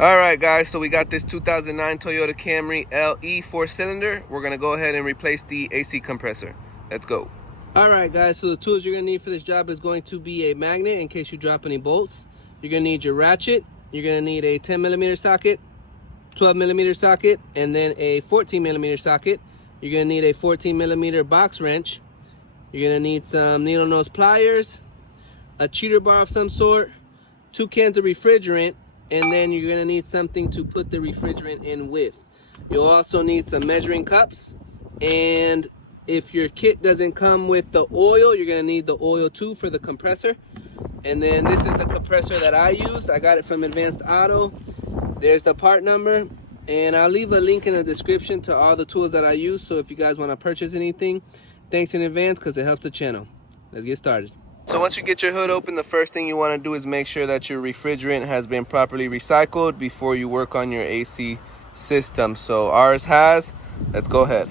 All right, guys, so we got this 2009 Toyota Camry LE 4-cylinder. We're gonna go ahead and replace the AC compressor. Let's go. All right, guys, so the tools you're gonna need for this job is going to be a magnet in case you drop any bolts. You're gonna need your ratchet. You're gonna need a 10mm socket, 12mm socket, and then a 14mm socket. You're gonna need a 14mm box wrench. You're gonna need some needle nose pliers, a cheater bar of some sort, 2 cans of refrigerant, and then you're gonna need something to put the refrigerant in with. You'll also need some measuring cups, and if your kit doesn't come with the oil, you're gonna need the oil too for the compressor. And then this is the compressor that I used. I got it from Advanced Auto. There's the part number, and I'll leave a link in the description to all the tools that I use, so if you guys wanna purchase anything, thanks in advance because it helps the channel. Let's get started. So once you get your hood open, the first thing you want to do is make sure that your refrigerant has been properly recycled before you work on your AC system. So ours has. Let's go ahead.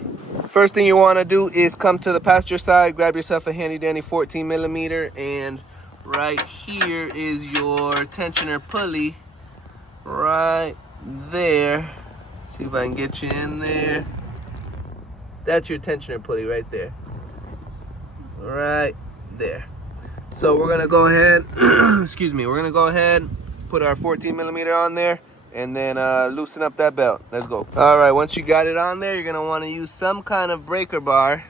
First thing you want to do is come to the passenger side, grab yourself a handy dandy 14mm, and right here is your tensioner pulley right there. See if I can get you in there. That's your tensioner pulley right there. Right there. So we're gonna go ahead, excuse me, we're gonna go ahead, put our 14mm on there, and then loosen up that belt. Let's go. All right, once you got it on there, you're gonna wanna use some kind of breaker bar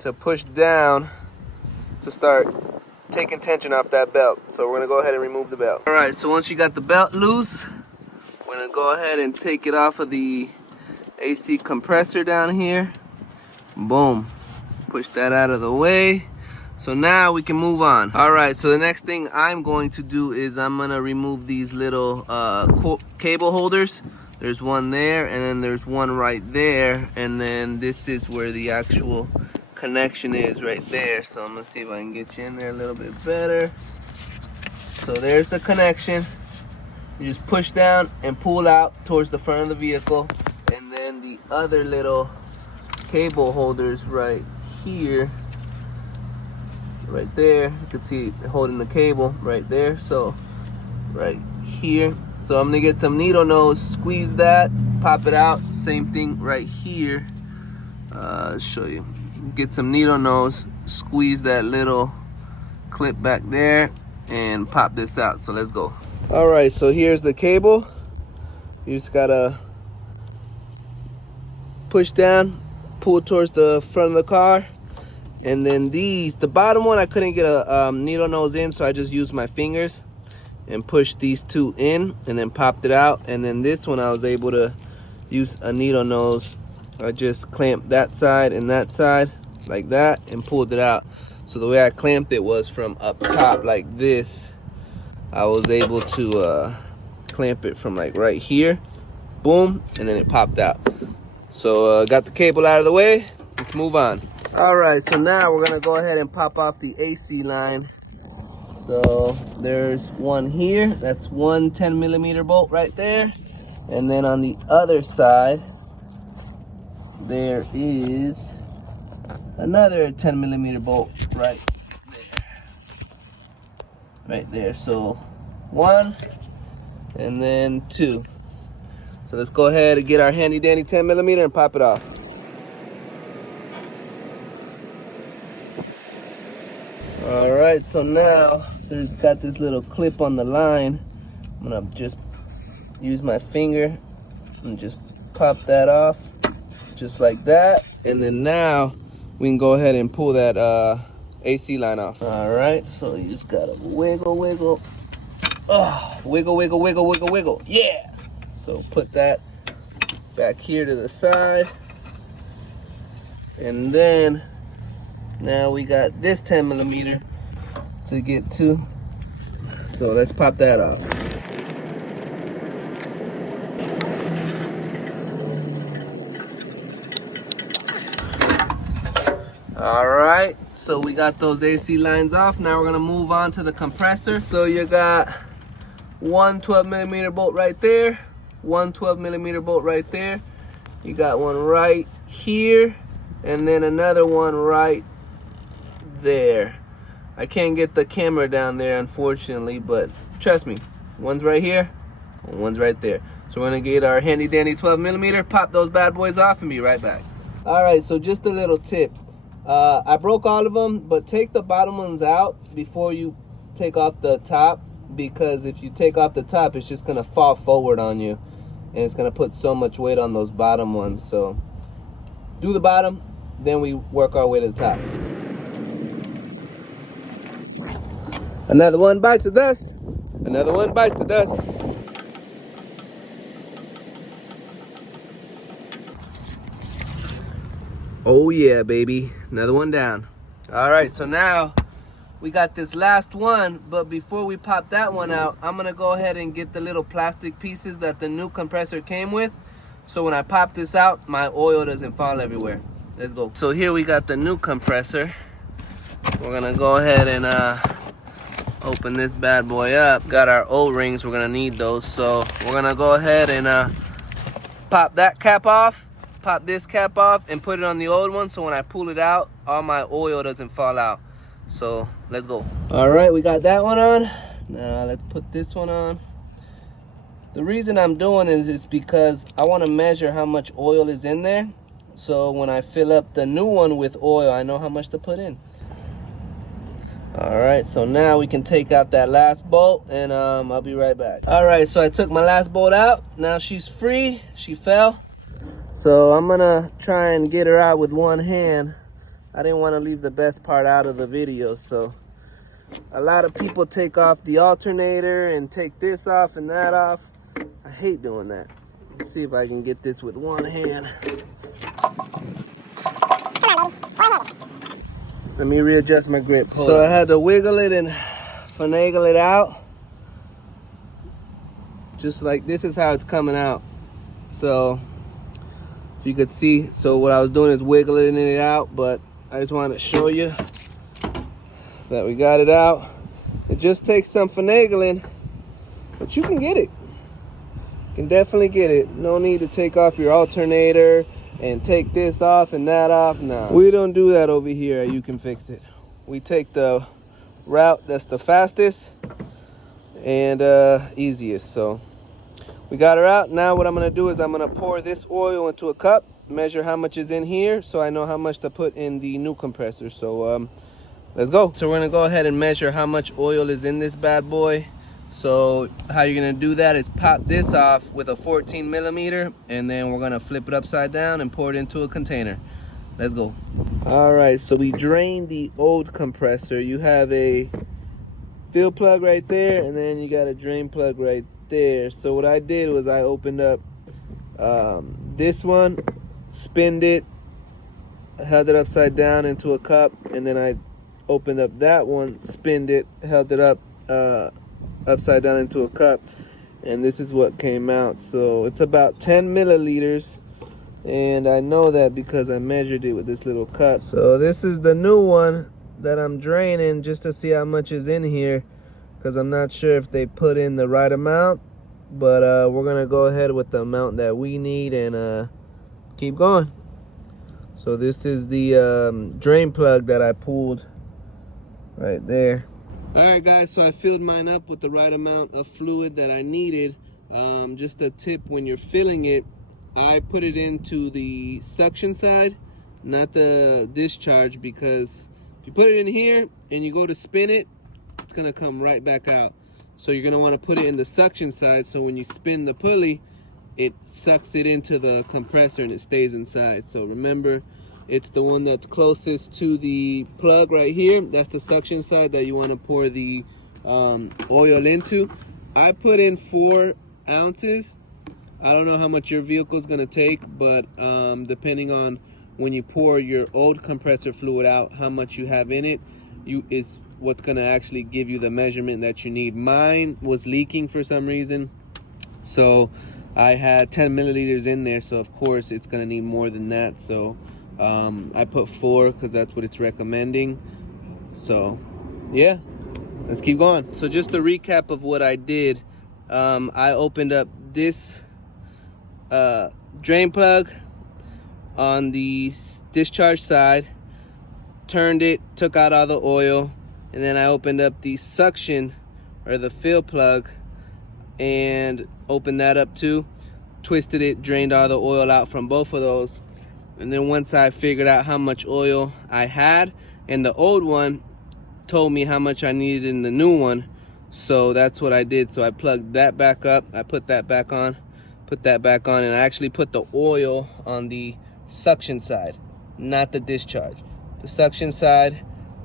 to push down to start taking tension off that belt. So we're gonna go ahead and remove the belt. All right, so once you got the belt loose, we're gonna go ahead and take it off of the AC compressor down here. Boom, push that out of the way. So now we can move on. All right, so the next thing I'm going to do is I'm gonna remove these little cable holders. There's one there, and then there's one right there, and then this is where the actual connection is right there. So I'm gonna see if I can get you in there a little bit better. So there's the connection. You just push down and pull out towards the front of the vehicle, and then the other little cable holders right here, right there, you can see holding the cable right there. So right here, so I'm gonna get some needle nose, squeeze that, pop it out. Same thing right here. Show you, get some needle nose, squeeze that little clip back there, and pop this out. So let's go. All right, so here's the cable. You just gotta push down, pull towards the front of the car. And then these, the bottom one I couldn't get a needle nose in, so I just used my fingers and pushed these two in and then popped it out. And then this one I was able to use a needle nose. I just clamped that side and that side like that and pulled it out. So the way I clamped it was from up top like this. I was able to clamp it from like right here, boom, and then it popped out. So got the cable out of the way, let's move on. All right, so now we're gonna go ahead and pop off the AC line. So there's one here, that's one 10mm bolt right there. And then on the other side, there is another 10mm bolt right there. Right there, so one and then two. So let's go ahead and get our handy dandy 10mm and pop it off. All right, so now there's got this little clip on the line. I'm gonna just use my finger and just pop that off, just like that. And then now we can go ahead and pull that AC line off. All right, so you just gotta wiggle, wiggle. Wiggle, wiggle, wiggle, wiggle, wiggle. Yeah! So put that back here to the side. And then now we got this 10mm to get to. So let's pop that off. All right, so we got those AC lines off. Now we're gonna move on to the compressor. So you got one 12mm bolt right there, one 12mm bolt right there. You got one right here, and then another one right there. I can't get the camera down there, unfortunately, but trust me, one's right here, and one's right there. So we're gonna get our handy dandy 12mm, pop those bad boys off, and be right back. All right, so just a little tip. I broke all of them, but take the bottom ones out before you take off the top, because if you take off the top, it's just gonna fall forward on you, and it's gonna put so much weight on those bottom ones. So do the bottom, then we work our way to the top. Another one bites the dust. Another one bites the dust. Oh yeah, baby. Another one down. All right, so now we got this last one, but before we pop that one out, I'm gonna go ahead and get the little plastic pieces that the new compressor came with, so when I pop this out, my oil doesn't fall everywhere. Let's go. So here we got the new compressor. We're gonna go ahead and open this bad boy up. Got our O-rings, we're gonna need those, so we're gonna go ahead and pop that cap off, pop this cap off, and put it on the old one, so when I pull it out, all my oil doesn't fall out. So let's go. All right, we got that one on. Now let's put this one on. The reason I'm doing this is because I want to measure how much oil is in there, so when I fill up the new one with oil, I know how much to put in. All right, so now we can take out that last bolt, and I'll be right back. All right, so I took my last bolt out. Now she's free. She fell, so I'm gonna try and get her out with one hand. I didn't want to leave the best part out of the video, so a lot of people take off the alternator and take this off and that off. I hate doing that. Let's see if I can get this with one hand. Let me readjust my grip. So I had to wiggle it and finagle it out. Just like this is how it's coming out. So if you could see, so what I was doing is wiggling it out, but I just wanted to show you that we got it out. It just takes some finagling, but you can get it. You can definitely get it. No need to take off your alternator and take this off and that off. No, we don't do that over here at You Can Fix It. We take the route that's the fastest and easiest. So we got her out. Now what I'm gonna do is I'm gonna pour this oil into a cup, measure how much is in here, so I know how much to put in the new compressor. So let's go. So we're gonna go ahead and measure how much oil is in this bad boy. So how you're gonna do that is pop this off with a 14mm, and then we're gonna flip it upside down and pour it into a container. Let's go. All right, so we drained the old compressor. You have a fill plug right there, and then you got a drain plug right there. So what I did was I opened up this one, spinned it, held it upside down into a cup, and then I opened up that one, spinned it, held it up upside down into a cup, and this is what came out. So it's about 10 milliliters, and I know that because I measured it with this little cup. So this is the new one that I'm draining just to see how much is in here, because I'm not sure if they put in the right amount, but we're gonna go ahead with the amount that we need and keep going. So this is the drain plug that I pulled right there. All right guys, so I filled mine up with the right amount of fluid that I needed. Just a tip, when you're filling it, I put it into the suction side, not the discharge, because if you put it in here and you go to spin it, it's gonna come right back out. So you're gonna wanna put it in the suction side, so when you spin the pulley, it sucks it into the compressor and it stays inside. So remember, it's the one that's closest to the plug right here. That's the suction side that you want to pour the oil into. I put in 4 ounces. I don't know how much your vehicle is going to take, but depending on when you pour your old compressor fluid out, how much you have in it is what's going to actually give you the measurement that you need. Mine was leaking for some reason, so I had 10 milliliters in there, so of course it's going to need more than that. So I put 4 because that's what it's recommending. So yeah, let's keep going. So just a recap of what I did, I opened up this drain plug on the discharge side, turned it, took out all the oil, and then I opened up the suction or the fill plug and opened that up too. Twisted it, drained all the oil out from both of those. And then once I figured out how much oil I had, and the old one told me how much I needed in the new one, so that's what I did. So I plugged that back up, I put that back on, and I actually put the oil on the suction side, not the discharge. The suction side,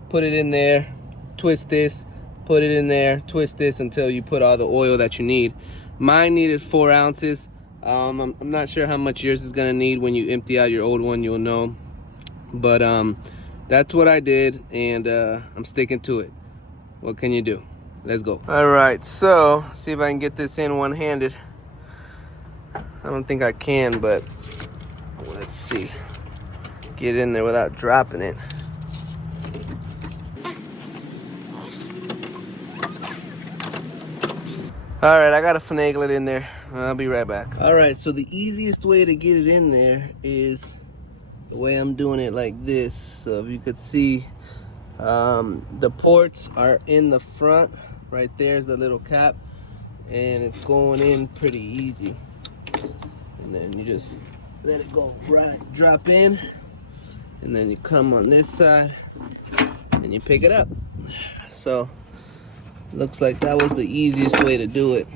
put it in there, twist this, put it in there, twist this until you put all the oil that you need. Mine needed 4 ounces. I'm not sure how much yours is gonna need. When you empty out your old one, you'll know. But that's what I did, and I'm sticking to it. What can you do? Let's go. All right, so see if I can get this in one-handed. I don't think I can, but let's see. Get in there without dropping it. All right, I gotta finagle it in there. I'll be right back. All right, so the easiest way to get it in there is the way I'm doing it, like this. So if you could see, the ports are in the front. Right there's the little cap, and it's going in pretty easy. And then you just let it go right, drop in, and then you come on this side and you pick it up. So looks like that was the easiest way to do it.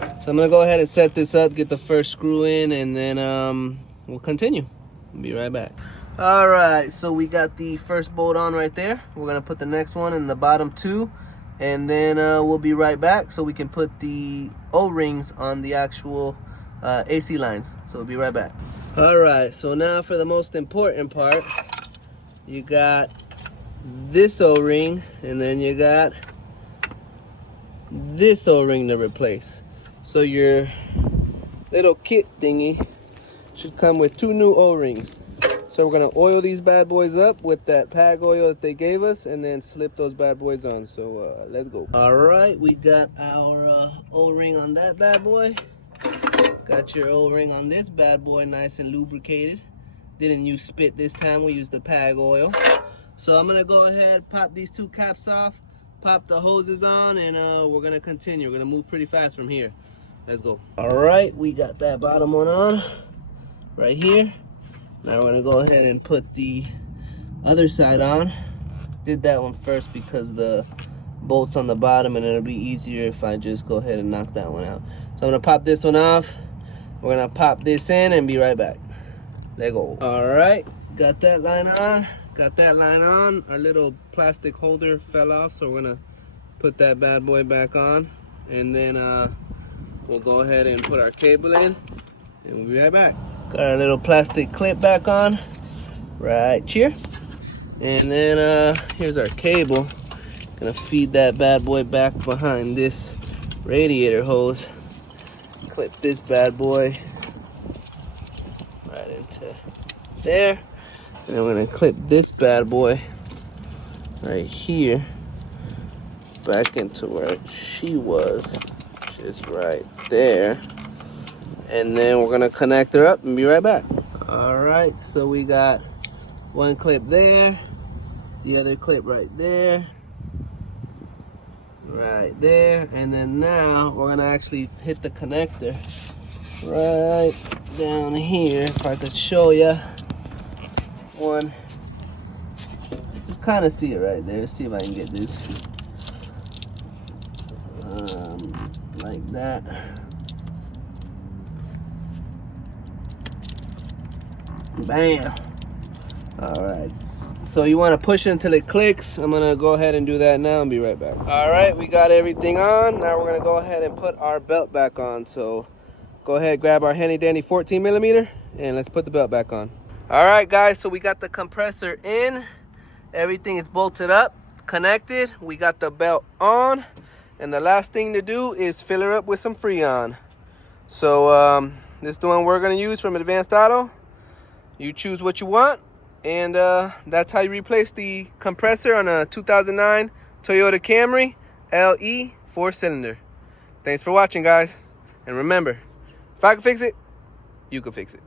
So I'm gonna go ahead and set this up, get the first screw in, and then we'll continue. I'll be right back. All right, so we got the first bolt on right there. We're gonna put the next one in the bottom 2, and then we'll be right back so we can put the O-rings on the actual AC lines. So we'll be right back. All right, so now for the most important part, you got this O-ring, and then you got this O-ring to replace. So your little kit thingy should come with 2 new O-rings. So we're gonna oil these bad boys up with that Pag Oil that they gave us, and then slip those bad boys on. So let's go. All right, we got our O-ring on that bad boy. Got your O-ring on this bad boy, nice and lubricated. Didn't use spit this time, we used the Pag Oil. So I'm gonna go ahead, pop these 2 caps off, pop the hoses on, and we're gonna continue. We're gonna move pretty fast from here. Let's go. All right, we got that bottom one on right here. Now we're gonna go ahead and put the other side on. Did that one first because the bolt's on the bottom, and it'll be easier if I just go ahead and knock that one out. So I'm gonna pop this one off. We're gonna pop this in and be right back. Let go. All right, got that line on. Got that line on. Our little plastic holder fell off, so we're gonna put that bad boy back on, and then we'll go ahead and put our cable in, and we'll be right back. Got our little plastic clip back on, right here, and then here's our cable. Gonna feed that bad boy back behind this radiator hose. Clip this bad boy right into there. And then we're gonna clip this bad boy right here back into where she was, which is right there. And then we're gonna connect her up and be right back. All right, so we got one clip there, the other clip right there, and then now we're gonna actually hit the connector right down here. If I could show you. One, you kind of see it right there. Let's see if I can get this like that. Bam. All right, so you want to push it until it clicks. I'm gonna go ahead and do that now and be right back. All right, we got everything on. Now we're gonna go ahead and put our belt back on. So go ahead, grab our handy dandy 14mm, and let's put the belt back on. All right, guys, so we got the compressor in. Everything is bolted up, connected. We got the belt on, and the last thing to do is fill her up with some Freon. So this is the one we're gonna use from Advanced Auto. You choose what you want, and that's how you replace the compressor on a 2009 Toyota Camry LE 4-cylinder. Thanks for watching, guys, and remember, if I can fix it, you can fix it.